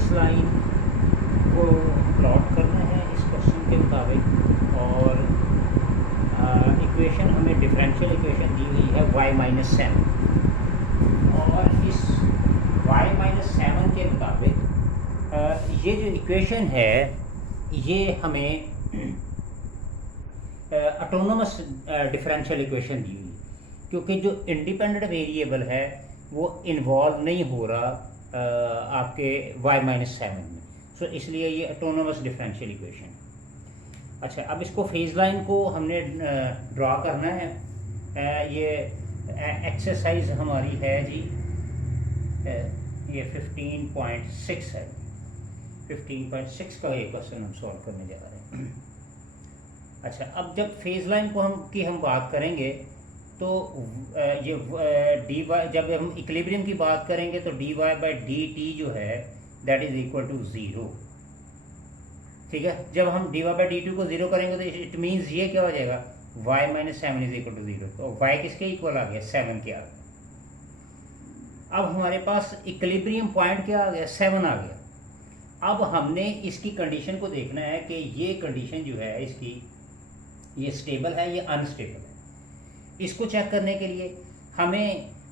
Phase line को plot करना है इस क्वेश्चन के मुताबिक, और इक्वेशन हमें डिफरेंशियल इक्वेशन दी हुई है y-7, और इस y-7 के मुताबिक ये जो इक्वेशन है ये हमें ऑटोनोमस डिफरेंशियल इक्वेशन दी हुई, क्योंकि जो इंडिपेंडेंट वेरिएबल है वो इन्वॉल्व नहीं हो रहा आपके y-7 में, सो इसलिए ये ऑटोनोमस डिफरेंशियल इक्वेशन है। अच्छा, अब इसको फेज लाइन को हमने ड्रा करना है। ये एक्सरसाइज हमारी है जी, ये 15.6 है। 15.6 का ये क्वेश्चन हम सॉल्व करने जा रहे हैं। अच्छा, अब जब फेज लाइन को हम बात करेंगे तो ये डी वाई, जब हम इक्विलिब्रियम की बात करेंगे तो dy बाई डी टी जो है दैट इज इक्वल टू 0। ठीक है, जब हम dy बाई डी टी को 0 करेंगे तो इट मीन्स ये क्या हो जाएगा, y-7 इज इक्वल टू 0। तो y किसके इक्वल आ गया, 7 के आ गया। अब हमारे पास इक्विलिब्रियम पॉइंट क्या आ गया, 7 आ गया। अब हमने इसकी कंडीशन को देखना है कि ये कंडीशन जो है इसकी, ये स्टेबल है, ये अनस्टेबल है। इसको चेक करने के लिए हमें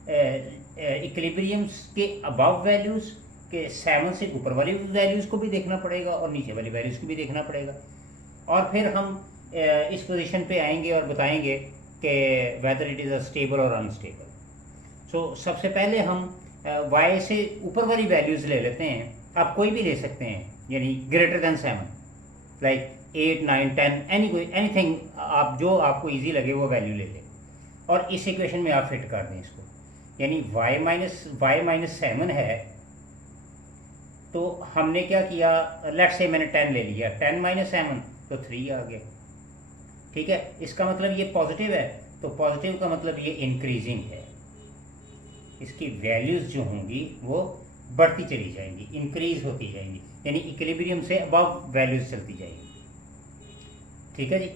इक्विलिब्रियम्स के अबव वैल्यूज़ के 7 से ऊपर वाली वैल्यूज़ को भी देखना पड़ेगा और नीचे वाली वैल्यूज़ को भी देखना पड़ेगा, और फिर हम इस पोजीशन पे आएंगे और बताएंगे कि whether it is a stable और अनस्टेबल। सो सबसे पहले हम y से ऊपर वाली वैल्यूज़ ले लेते हैं। आप कोई भी ले सकते हैं, यानी ग्रेटर देन 7, लाइक 8, 9, 10, एनीथिंग, आप जो आपको इजी लगे वो वैल्यू ले लें और इस इक्वेशन में आप फिट कर दें इसको। यानी y-7 है, तो हमने क्या किया, लेट्स से मैंने 10 ले लिया, 10 - 7 तो 3 आ गया। ठीक है, इसका मतलब ये पॉजिटिव है, तो पॉजिटिव का मतलब ये इंक्रीजिंग है, इसकी वैल्यूज़ जो होंगी वो बढ़ती चली जाएंगी, इंक्रीज होती जाएंगी, यानी इक्विलिब्रियम से अबव वैल्यूज़ चलती जाएंगी। ठीक है जी,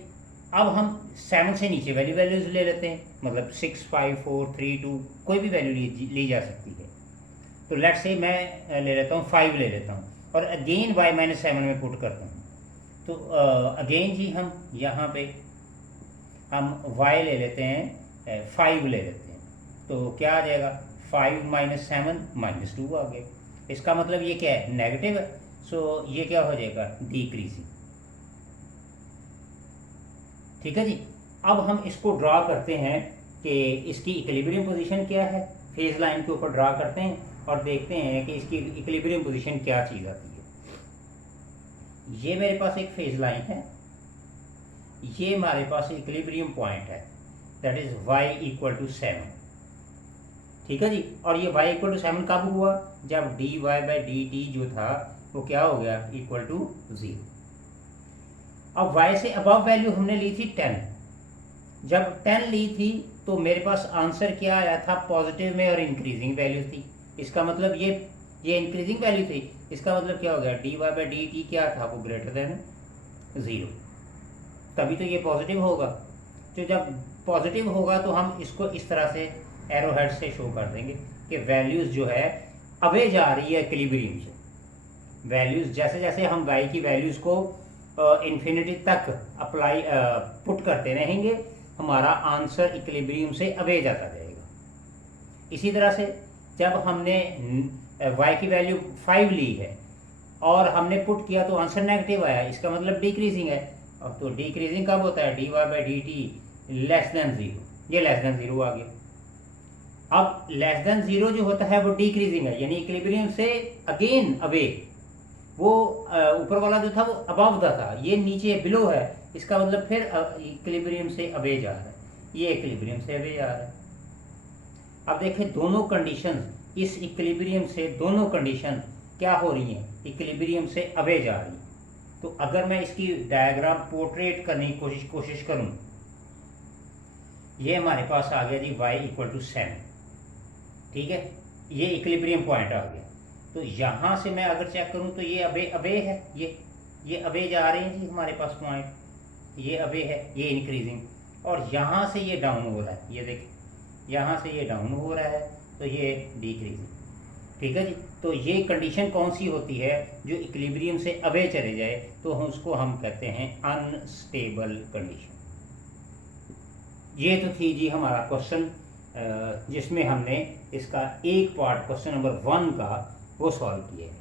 अब हम 7 से नीचे वाली वैल्यूज़ ले लेते हैं, मतलब 6, 5, 4, 3, 2, कोई भी वैल्यू ली जा सकती है। तो लेट से मैं ले लेता हूँ 5 ले लेता हूँ और अगेन y-7 में पुट करता हूँ। तो अगेन जी हम यहाँ पे हम y ले लेते हैं, 5 ले लेते हैं, तो क्या आ जाएगा, 5 - 7 -2 आ गया। इसका मतलब ये क्या है, नेगेटिव है, सो ये क्या हो जाएगा, डिक्रीजिंग। ठीक है जी, अब हम इसको ड्रा करते हैं कि इसकी इक्विलिब्रियम पोजीशन क्या है, फेज लाइन के ऊपर ड्रा करते हैं और देखते हैं कि इसकी इक्विलिब्रियम पोजीशन क्या चीज़ आती है। ये मेरे पास एक फेज लाइन है, ये हमारे पास इक्विलिब्रियम पॉइंट है, दैट इज y = 7। ठीक है जी, और ये y = 7 कब हुआ, जब dy बाई डी टी जो था वो क्या हो गया, इक्वल टू 0। अब y से अबव वैल्यू हमने ली थी 10, जब 10 ली थी तो मेरे पास आंसर क्या आया था, पॉजिटिव में और इंक्रीजिंग वैल्यू थी। इसका मतलब ये इंक्रीजिंग वैल्यू थी, इसका मतलब क्या हो गया, dy बाई डी टी क्या था, वो ग्रेटर देन 0, तभी तो ये पॉजिटिव होगा। तो जब पॉजिटिव होगा तो हम इसको इस तरह से एरो हेड से शो कर देंगे कि वैल्यूज़ जो है अवे जा रही है इक्विलिब्रियम से। वैल्यूज़ जैसे जैसे हम y की वैल्यूज़ को इन्फिनिटी तक अप्लाई पुट करते रहेंगे, हमारा आंसर इक्विलिब्रियम से अवे जाता जाएगा। इसी तरह से जब हमने y की वैल्यू 5 ली है और हमने पुट किया तो आंसर नेगेटिव आया, इसका मतलब डिक्रीजिंग है। और तो डिक्रीजिंग कब होता है, dy by D T less than 0, ये लेस देन 0 आ गया। अब लेस देन 0 जो होता है वो डिक्रीजिंग है, यानी इक्विलिब्रियम से अगेन अवे। वो ऊपर वाला जो था वो अबव था, ये नीचे बिलो है, इसका मतलब फिर इक्विलिब्रियम से अवे जा रहा है, ये इक्विलिब्रियम से अवे जा रहा है। अब देखें दोनों कंडीशन, इस इक्विलिब्रियम से दोनों कंडीशन क्या हो रही हैं, इक्विलिब्रियम से अवे जा रही है। तो अगर मैं इसकी डायग्राम पोर्ट्रेट करने की कोशिश करूं, ये हमारे पास आ गया जी y = 7। ठीक है, ये इक्विलिब्रियम पॉइंट आ गया। तो यहाँ से मैं अगर चेक करूँ तो ये अवे है, ये अवे जा रहे हैं जी हमारे पास पॉइंट, ये अवे है, ये इंक्रीजिंग, और यहाँ से ये डाउन हो रहा है, ये देखिए यहाँ से ये डाउन हो रहा है, तो ये डिक्रीजिंग। ठीक है जी, तो ये कंडीशन कौन सी होती है जो इक्विलिब्रियम से अवे चले जाए, तो हम उसको हम कहते हैं अनस्टेबल कंडीशन। ये तो थी जी हमारा क्वेश्चन जिसमें हमने इसका एक पार्ट क्वेश्चन नंबर 1 का वो सॉल्व किया है।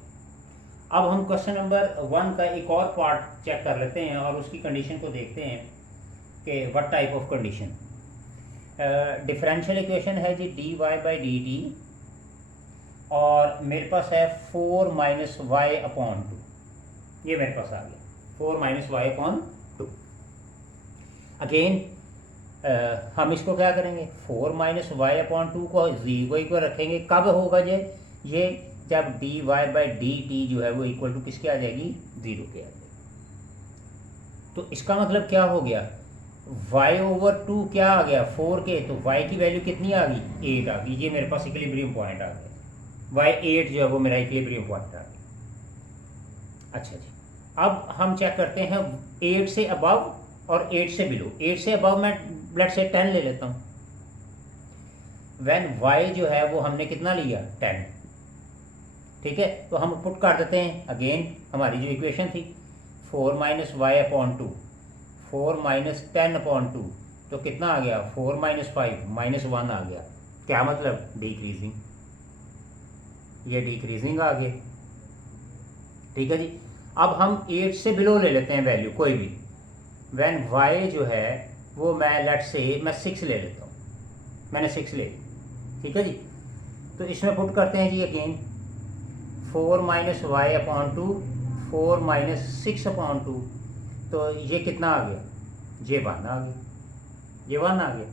अब हम क्वेश्चन नंबर 1 का एक और पार्ट चेक कर लेते हैं और उसकी कंडीशन को देखते हैं कि what type of condition. Differential equation है जी dy बाई डी टी, और मेरे पास है 4 माइनस वाई अपॉन 2। ये मेरे पास आ गया 4 माइनस वाई अपॉन 2। अगेन हम इसको क्या करेंगे, 4 माइनस वाई अपॉन 2 को 0 को रखेंगे। कब होगा ये जब dy बाई डी टी जो है वो इक्वल टू किसके आ जाएगी, 0 के आ जाएगी। तो इसका मतलब क्या हो गया, y ओवर 2 क्या आ गया 4 के, तो y की वैल्यू कितनी आ गई, 8 आ गई। ये मेरे पास इक्विलिब्रियम पॉइंट आ गया, y8 जो है वो मेरा इक्विलिब्रियम पॉइंट आ गया। अच्छा जी, अब हम चेक करते हैं 8 से अबव और 8 से बिलो। 8 से अबव मैं लेट्स से 10 ले लेता हूँ। व्हेन y जो है वो हमने कितना लिया, 10। ठीक है, तो हम पुट कर देते हैं अगेन हमारी जो इक्वेशन थी 4 minus Y upon 2, 4 minus 10 upon 2, तो कितना आ गया 4 माइनस 5 माइनस 1 आ गया। क्या मतलब, डिक्रीजिंग। ये डिक्रीजिंग आ गया। ठीक है जी, अब हम 8 से बिलो ले लेते हैं वैल्यू कोई भी। व्हेन y जो है वो मैं लेट्स से मैं 6 ले लेता हूँ, मैंने 6 ले ली। ठीक है जी, तो इसमें पुट करते हैं जी again 4 minus Y upon 2, 4 minus 6 upon 2, तो ये कितना आ गया, ये 1 आ गया, ये 1 आ गया।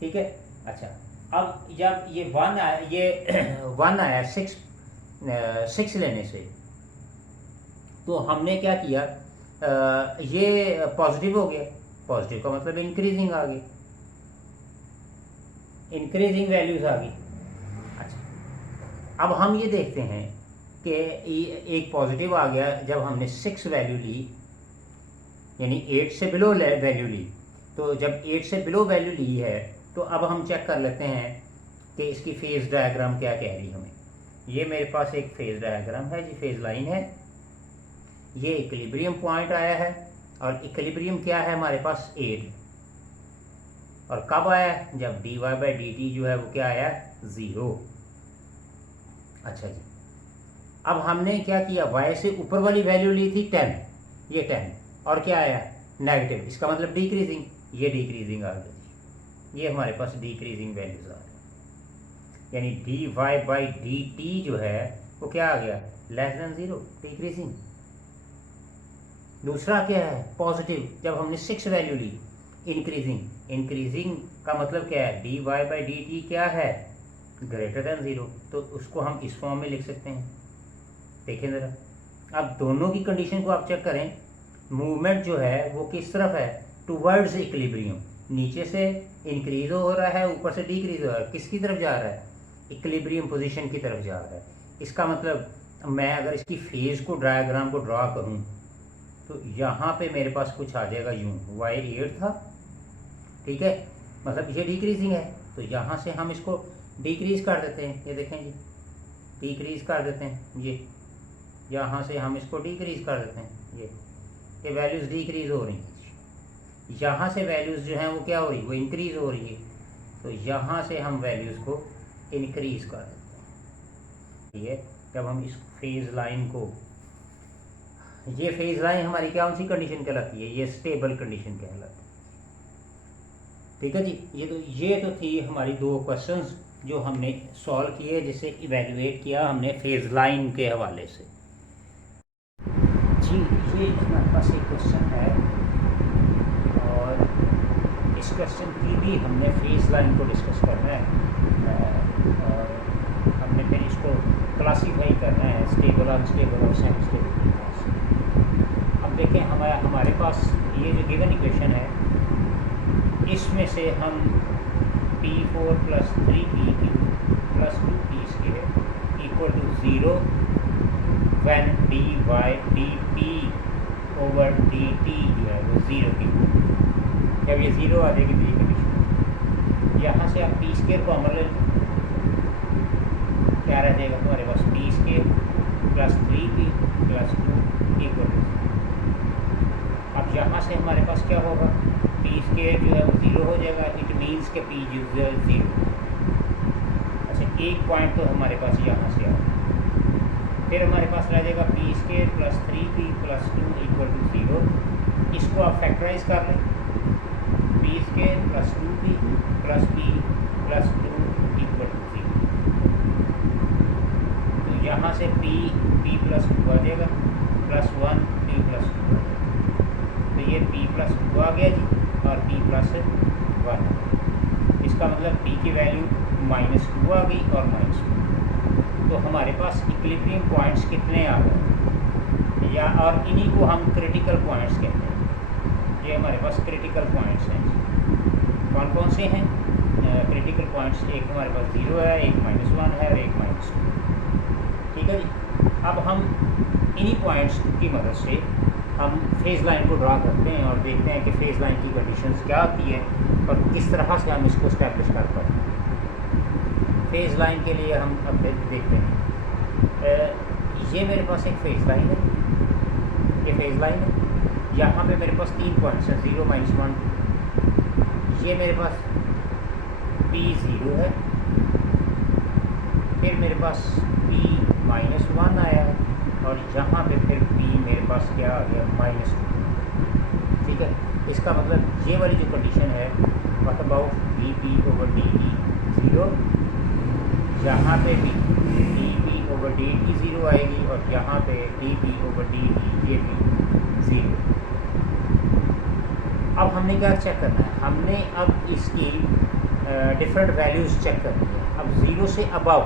ठीक है, अच्छा अब जब ये 1 आया, ये 1 आया 6 लेने से, तो हमने क्या किया, ये पॉजिटिव हो गया। पॉजिटिव का मतलब इंक्रीजिंग आ गई, इंक्रीजिंग वैल्यूज आ गई। अच्छा, अब हम ये देखते हैं कि एक पॉजिटिव आ गया जब हमने 6 वैल्यू ली, यानी 8 से बिलो वैल्यू ली। तो जब 8 से बिलो वैल्यू ली है, तो अब हम चेक कर लेते हैं कि इसकी फेज डायग्राम क्या कह रही हमें। ये मेरे पास एक फेज डायग्राम है जी, फेज लाइन है। ये इक्विलिब्रियम पॉइंट आया है, और इक्विलिब्रियम क्या है हमारे पास 8, और कब आया, जब dy बाई डी टी जो है वो क्या आया, 0। अच्छा जी, अब हमने क्या किया, y से ऊपर वाली वैल्यू ली थी 10, ये 10, और क्या आया, नेगेटिव। इसका मतलब डिक्रीजिंग, ये डिक्रीजिंग आ गई। ये हमारे पास डिक्रीजिंग वैल्यूज आ रही, यानी dy बाई डी टी जो है वो क्या आ गया, लेस देन 0, डिक्रीजिंग। दूसरा क्या है, पॉजिटिव, जब हमने 6 वैल्यू ली, इंक्रीजिंग। इंक्रीजिंग का मतलब क्या है, dy बाई डी टी क्या है, ग्रेटर देन 0, तो उसको हम इस फॉर्म में लिख सकते हैं। देखें ज़रा, अब दोनों की कंडीशन को आप चेक करें। मूवमेंट जो है वो किस तरफ है, टूवर्ड्स इक्विलिब्रियम। नीचे से इंक्रीज हो रहा है, ऊपर से डिक्रीज हो रहा है। किसकी तरफ जा रहा है, इक्विलिब्रियम पोजीशन की तरफ जा रहा है। इसका मतलब मैं अगर इसकी फेज को डायग्राम को ड्रा करूं, तो यहाँ पे मेरे पास कुछ आ जाएगा यूं, y8 था। ठीक है, मतलब ये डिक्रीजिंग है, तो यहाँ से हम इसको डिक्रीज कर देते हैं। ये देखें जी, डिक्रीज कर देते हैं। ये यहाँ से हम इसको डिक्रीज कर देते हैं। ये वैल्यूज़ डिक्रीज हो रही हैं। यहाँ से वैल्यूज़ जो हैं वो क्या हो रही है, वो इंक्रीज हो रही है। तो यहाँ से हम वैल्यूज़ को इंक्रीज कर देते हैं। ये जब हम इस फेज लाइन को, ये फेज लाइन हमारी क्या कौन सी कंडीशन कहलाती है, ये स्टेबल कंडीशन कहलाती है। ठीक है जी, ये तो थी हमारी 2 क्वेश्चंस जो हमने सॉल्व किए, जिसे इवेल्युएट किया हमने फेज लाइन के हवाले से। जी, ये हमारे पास एक क्वेश्चन है, और इस क्वेश्चन की भी हमने फेज लाइन को डिस्कस करना है, और हमने फिर इसको क्लासीफाई करना है स्टेबल, अनस्टेबल और सेमी स्टेबल के पास। अब देखें हमारे पास ये जो गिवन इक्वेशन है, इसमें से हम P4 + 3P + 2P² = 0 when dy dt over dt जो है वो 0 की, जब ये 0 आ जाएगी तो ये कंडीशन। यहाँ से आप P² कॉमन ले, क्या रह जाएगा हमारे पास p square plus 3p plus 2 equal to. अब यहाँ से हमारे पास क्या होगा, पी स्केयर जो है वो 0 हो जाएगा, इट मीन्स के पी जो है 0। अच्छा, एक पॉइंट तो हमारे पास यहाँ से आ, फिर हमारे पास रह जाएगा P square plus 3p plus 2 equal to 0। इसको आप फैक्टराइज कर लें, P square plus 2p plus p plus 2 equal to 0। तो यहाँ से p प्लस 2 आ जाएगा प्लस 1 p प्लस 2 आ जाएगा। तो ये p प्लस 2 आ गया जी और p प्लस 1। इसका मतलब p की वैल्यू -2 आ गई और -2। तो हमारे पास इक्विलिब्रियम पॉइंट्स कितने आ गए, या और इन्हीं को हम क्रिटिकल पॉइंट्स कहते हैं। ये हमारे पास क्रिटिकल पॉइंट्स हैं। कौन कौन से हैं क्रिटिकल पॉइंट्स? एक हमारे पास 0 है, एक -1 है और एक -2। ठीक है जी। अब हम इन्हीं पॉइंट्स की मदद से हम फेज़ लाइन को ड्रा करते हैं और देखते हैं कि फेज़ लाइन की कंडीशंस क्या आती है और किस तरह से हम इसको इस्टेब्लिश कर पाते हैं। फेज़ लाइन के लिए हम अब देखते हैं, ये मेरे पास एक फेज़ लाइन है, ये फेज़ लाइन है। यहाँ पे मेरे पास 3 पॉइंट्स हैं, 0 -1। ये मेरे पास p 0 है, फिर मेरे पास p -1 आया और यहाँ पे फिर p मेरे पास क्या आ गया -2। ठीक है, इसका मतलब ये वाली जो कंडीशन है, व्हाट अबाउट dp/dt 0, यहाँ पे भी dp/dt 0 आएगी और यहाँ पे dp/dt ये भी 0। अब हमने क्या चेक करना है, हमने अब इसकी डिफरेंट वैल्यूज़ चेक करनी है। अब 0 से अबव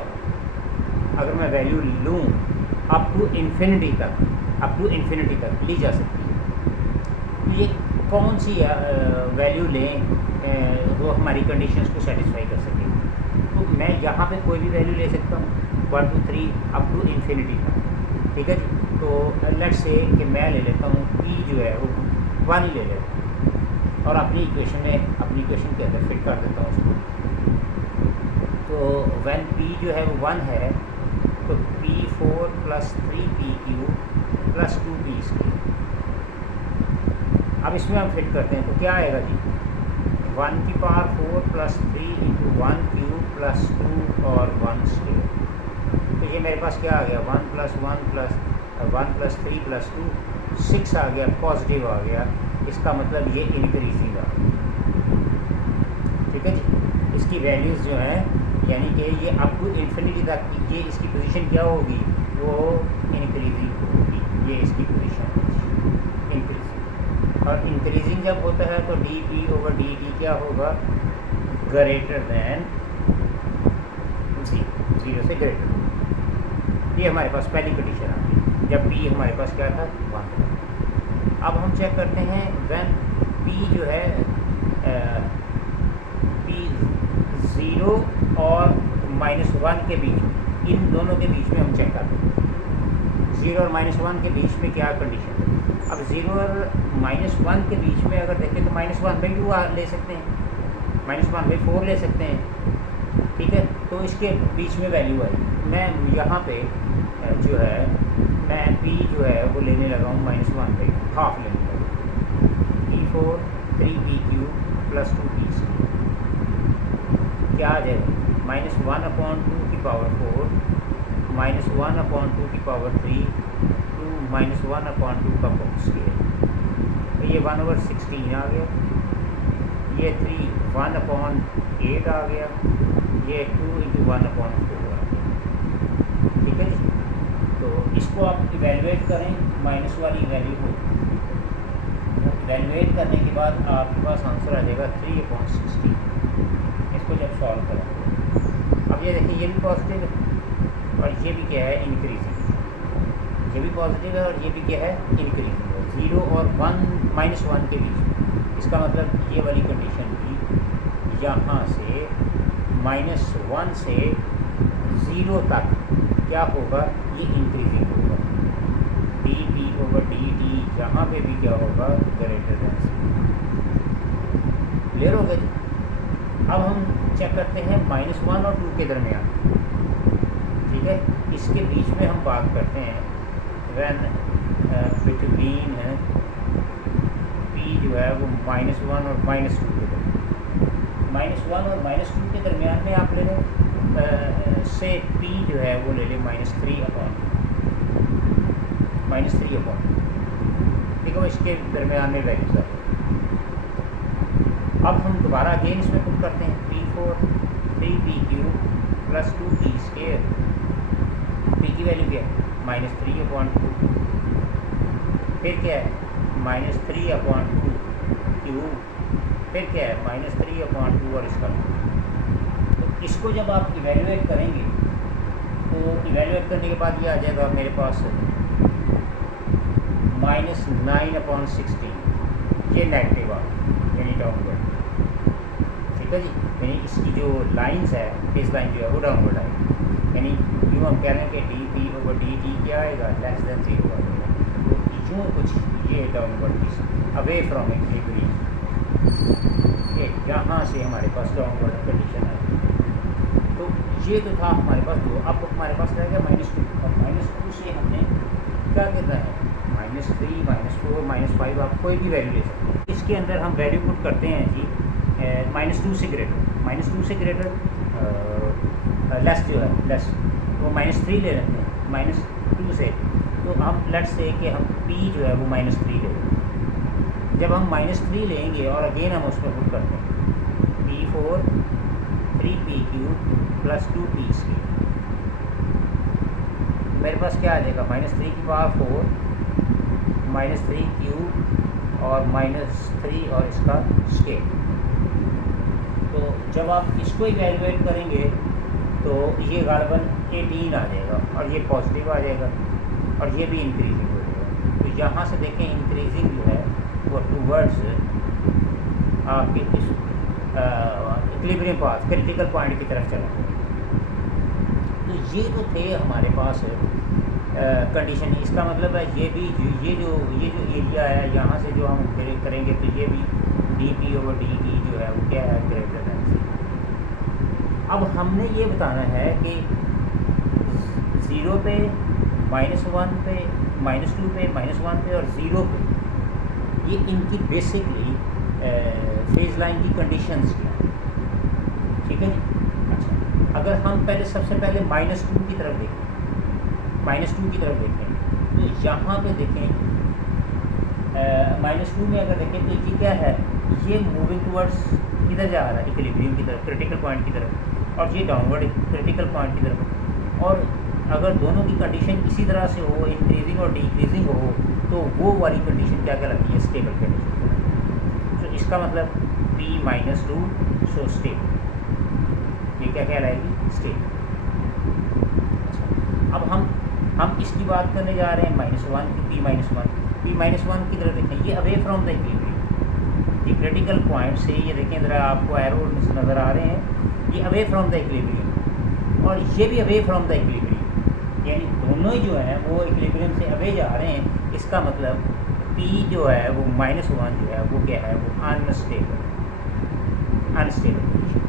अगर मैं वैल्यू लूँ अप टू इन्फिनिटी तक ली जा सकती है। ये कौन सी वैल्यू लें वो हमारी कंडीशंस को सेटिस्फाई कर सके? तो मैं यहाँ पे कोई भी वैल्यू ले सकता हूँ 1 2 3 अप टू इन्फिनिटी तक। ठीक है जी। तो लेट्स से कि मैं ले लेता हूँ p जो है वो 1 ही ले लेता हूँ और अपनी इक्वेशन के अंदर फिट कर देता हूँ उसको। तो व्हेन p जो है वो 1 है तो p4 plus 3p³ plus 2p square. अब इसमें हम फिट करते हैं तो क्या आएगा जी, 1 की पावर 4 प्लस 3 इंटू 1³ प्लस 2 और 1 स्क्वायर। तो ये मेरे पास क्या आ गया, 1 प्लस 1 प्लस 3 प्लस 2 6 आ गया, पॉजिटिव आ गया। इसका मतलब ये इंक्रीजिंग आ गया। ठीक है जी। इसकी वैल्यूज़ जो हैं यानी कि ये अप टू इन्फिनिटी तक ये इसकी पोजीशन क्या होगी, वो इंक्रीजिंग होगी। ये इसकी पोजीशन इंक्रीजिंग, और इंक्रीजिंग जब होता है तो dp/dt क्या होगा, ग्रेटर दैन 0 से ग्रेटर। ये हमारे पास पहली कंडीशन आ गई जब p हमारे पास क्या था, 1 था। अब हम चेक करते हैं व्हेन p जो है p 0 और -1 के बीच, इन दोनों के बीच में हम चेक करते हैं 0 और -1 के बीच में क्या कंडीशन है। अब 0 और -1 के बीच में अगर देखें तो -1/2 ले सकते हैं, -1/4 ले सकते हैं। ठीक है, तो इसके बीच में वैल्यू आई। मैं यहाँ पे जो है मैं p जो है वो लेने लगा हूँ -1/2 लेने लगा, p4 3p³ प्लस 2p क्या आ जाएगा, -1/2 की पावर 4 -1/2 की पावर 3 टू -1/2 का होल स्क्वायर। तो ये 1/16 आ गया, ये 3 1/8 आ गया, ये 2 × 1/4 आ गया। ठीक है जी। तो इसको आप इवेलुएट करें, माइनस वाली वैल्यू को इवेलुएट करने के बाद आपके पास आंसर आ जाएगा 3/16। इसको जब सॉल्व करें, अब ये देखिए ये भी पॉजिटिव है और ये भी क्या है, इंक्रीजिंग। ये भी पॉजिटिव है और ये भी क्या है, इंक्रीजिंग है। 0 और 1 के बीच, इसका मतलब ये वाली कंडीशन भी यहाँ से -1 से 0 तक क्या होगा, ये इंक्रीजिंग होगा। dp/dt यहाँ पे भी क्या होगा, ग्रेटर दैन 0। क्लियर हो गया जी। अब हम चेक करते हैं -1 और 2 के दरमियान। ठीक ठीक है। इसके बीच में हम बात करते हैं व्हेन बिटवीन पी जो है वो -1 और -2 के दरमियान, -1 और -2 के दरमियान में आप ले लें से पी जो है वो ले लें -3 अपॉन, ठीक है वो इसके दरमियान में वैल्यूज आए। अब हम दोबारा अगेन इसमें पुट करते हैं P4 3PQ plus 2P square, P की वैल्यू क्या है -3/2, फिर क्या है -3/2 Q, फिर क्या है -3/2 और इसका। तो इसको जब आप इवेल्युएट करेंगे तो इवेल्युएट करने के बाद ये आ जाएगा मेरे पास -9/16, ये नेगेटिव आ यानी डाउनवर्ड, ठीक है जी। यानी इसकी जो लाइंस है फेस लाइन जो है वो डाउनवर्ड आएगी, यानी यूँ हम कह रहे हैं कि dP/dt क्या आएगा <0 आएगा। तो यूँ कुछ ये डाउनवर्ड अवे फ्रॉम इक्विलिब्रियम, ये यहाँ से हमारे पास डाउनवर्ड कंडीशन आई। तो ये तो था हमारे पास दो। अब हमारे पास रह गया -2, और -2 से हमने क्या करना है -3 -4 -5 आप कोई भी वैल्यू ले सकते हैं। इसके अंदर हम वैल्यू पुट करते हैं जी -2 से ग्रेटर लेस जो है लेस, वो -3 ले लेते हैं -2 से। तो हम लेट्स से कि हम P जो है वो -3 ले लेते हैं। जब हम -3 लेंगे और अगेन हम उसमें पुट करते हैं P4 3PQ plus 2P square, मेरे पास क्या आ जाएगा -3 की पावर 4 -3Q और -3 और इसका स्केयर। तो जब आप इसको इवैल्यूएट करेंगे तो ये गालिबन 18 आ जाएगा और ये पॉजिटिव आ जाएगा और ये भी इंक्रीजिंग हो जाएगा। तो यहाँ से देखें इंक्रीजिंग जो है वो टूवर्ड्स आपके इस इक्विलिब्रियम पाथ क्रिटिकल पॉइंट की तरफ चला। तो ये तो थे हमारे पास कंडीशन। इसका मतलब है ये जो एरिया है यहाँ से जो हम करेंगे तो ये भी dP/dt जो है वो क्या है ग्रेटर देन 0। अब हमने ये बताना है कि 0 पे -1 पे -2 पे -1 पे और 0 पे ये इनकी बेसिकली फेज लाइन की कंडीशंस क्या है, ठीक है जी। अच्छा, अगर हम सबसे पहले -2 की तरफ देखें, तो यहाँ पे देखें -2 में अगर देखें तो ये क्या है, ये मूविंग टुवर्ड्स किधर जा रहा है इक्विलिब्रियम की तरफ, क्रिटिकल पॉइंट की तरफ, और ये डाउनवर्ड क्रिटिकल पॉइंट की तरफ। और अगर दोनों की कंडीशन इसी तरह से हो, इंक्रीजिंग और डिक्रीजिंग हो, तो वो वाली कंडीशन क्या कहलाती है स्टेबल कंडीशन। तो इसका मतलब P-2 सो स्टेबल, ये क्या कहलाएगी स्टेबल। अब हम इसकी बात करने जा रहे हैं -1 की, P-1 की तरफ देखें, ये अवे फ्रॉम द इक्विलिब्रियम, ये क्रिटिकल पॉइंट से ये देखें ज़रा आपको एरो नज़र आ रहे हैं, ये अवे फ्रॉम द इक्विलिब्रियम और ये भी अवे फ्रॉम द इक्विलिब्रियम, यानी दोनों ही जो है वो इक्विलिब्रियम से अवे जा रहे हैं। इसका मतलब P जो है वो -1 जो है वो क्या है, वो अनस्टेबल कंडीशन।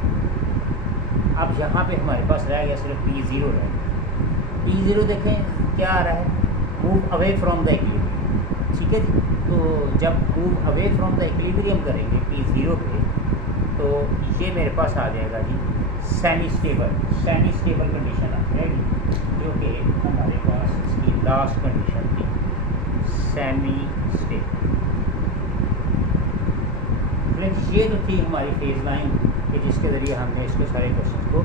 अब यहाँ पे हमारे पास रह गया सिर्फ P0 रह गया। P0 देखें क्या आ रहा है, move away from the equilibrium, ठीक है जी। तो जब move away from the equilibrium करेंगे P0 पे, तो ये मेरे पास आ जाएगा जी सेमी स्टेबल कंडीशन आ जाएगी, जो कि हमारे पास इसकी लास्ट कंडीशन थी सेमी स्टेबल। फ्रेंड्स, ये जो थी हमारी फेज लाइन कि जिसके ज़रिए हमने इसके सारे क्वेश्चन को